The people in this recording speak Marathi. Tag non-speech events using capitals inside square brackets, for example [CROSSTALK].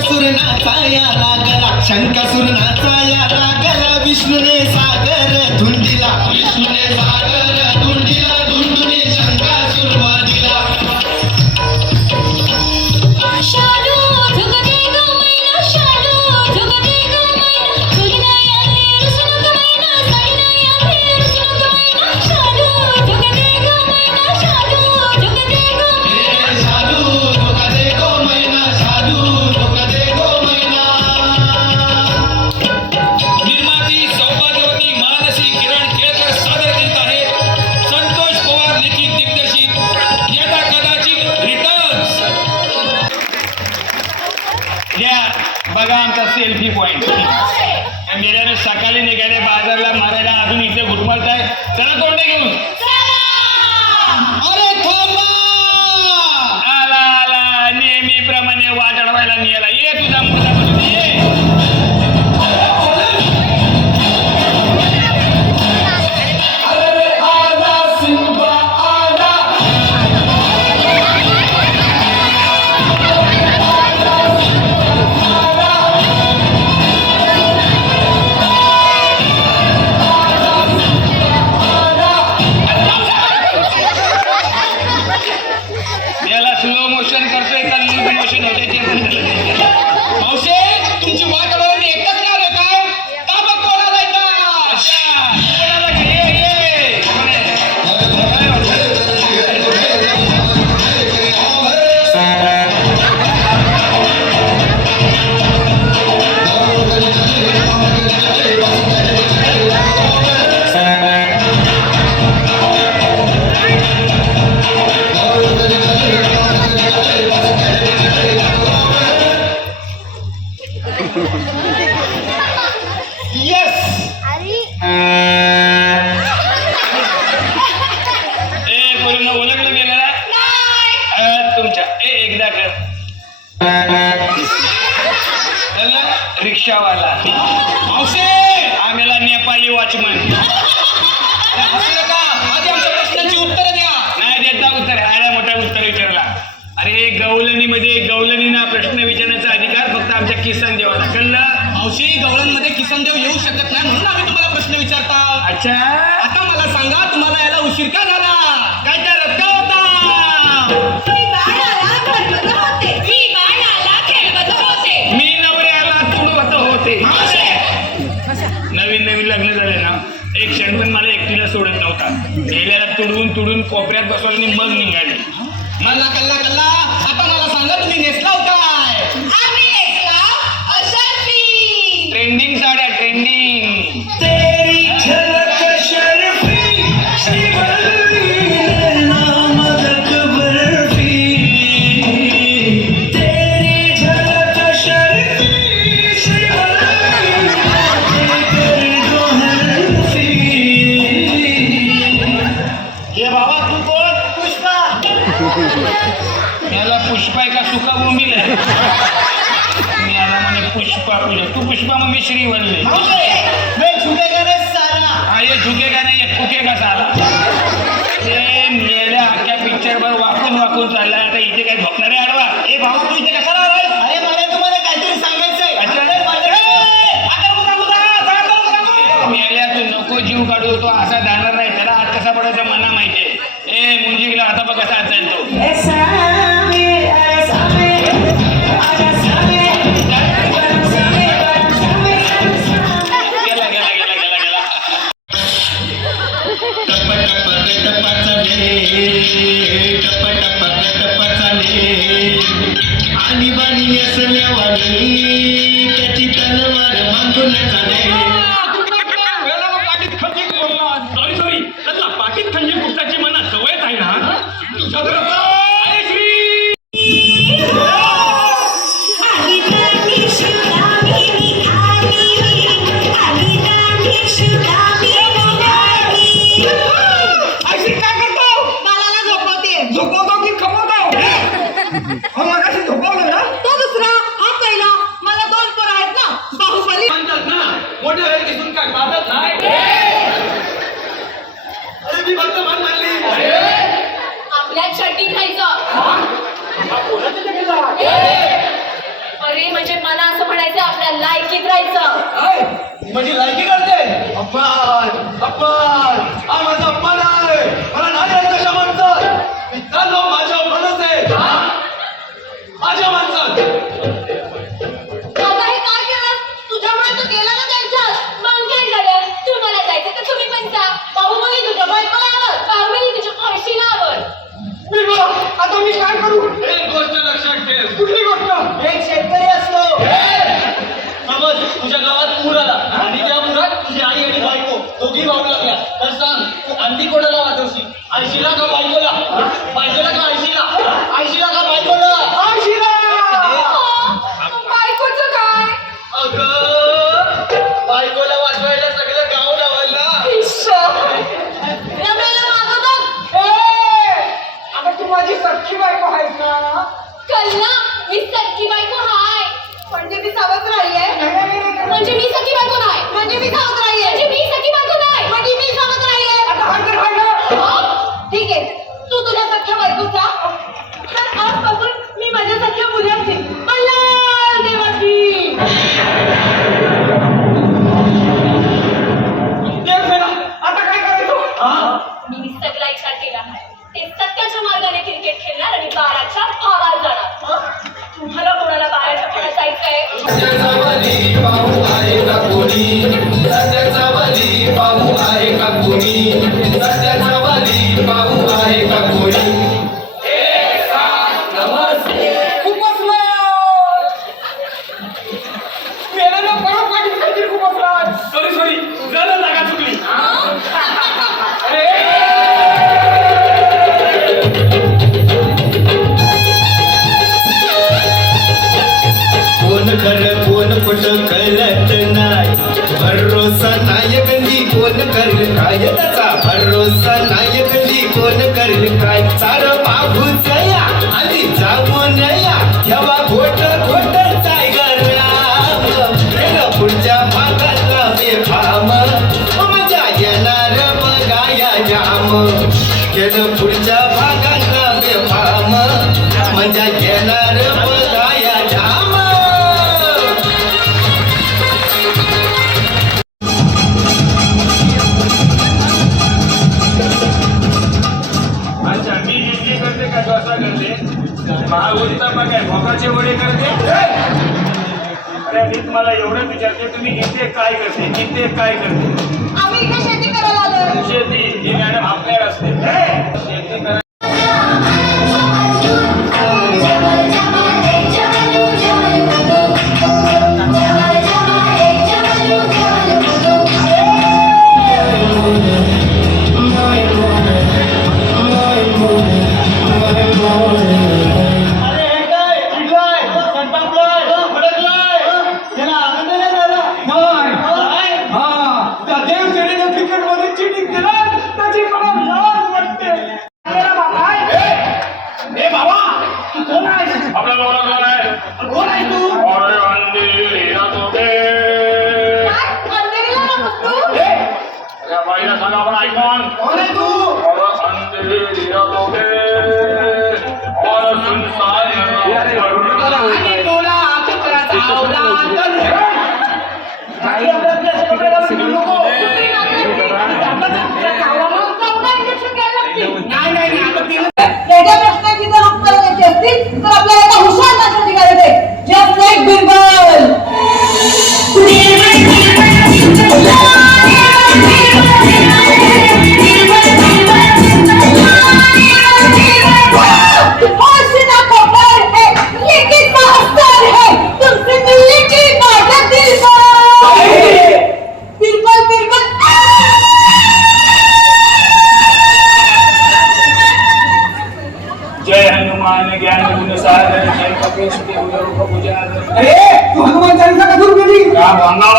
शंकासूर नाचाया लागला. शंकासूर नाचाया लागला. विष्णूने पॉईंट [LAUGHS] सकाळी निघाले बाजारला मारायला अजून इथे घुरमत आहे चला कोणते घेऊन. अरे थांबा! आला आला. नेहमीप्रमाणे वाट अडवायला मिळाला. याला स्लो मोशन वॉचमॅन अरे गवलणीमध्ये गवलणीना प्रश्न विचारण्याचा अधिकार फक्त आमच्या किसन देवाला. कळलं? मावशी गवळणमध्ये किसन देव येऊ शकत नाही म्हणून आम्ही तुम्हाला प्रश्न विचारता. अच्छा. आता मला सांगा तुम्हाला यायला उशीर का झाला? कोपऱ्यात बसवली आणि मग निघाली. मला कल्ला कल्ला आता मला सांगा तुम्ही नेसलाव काय? ट्रेंडिंग साड्या ट्रेंडिंग मिश्री बनले झुकेगा रे सारा अरे झुकेगा नाही फुकेगा सारा वाकून वाकून चालला आता इथे काय नको जीव काढू तो असा जाणार नाही त्याला हात कसा पडायचा मला माहितीये. ए मुंजीला आता बघ कसा You. लायकीत राहायचं म्हणजे लायकी करते? अपमान अपमान শিলা Bali, Bali. त्याचा भरोसा नाही कोण? तुम्ही इथे काय करते? इथे काय करते? आम्ही इथे शेती करायला आलो शेती ही मॅडम आपल्या असते. Ahora voy. వంద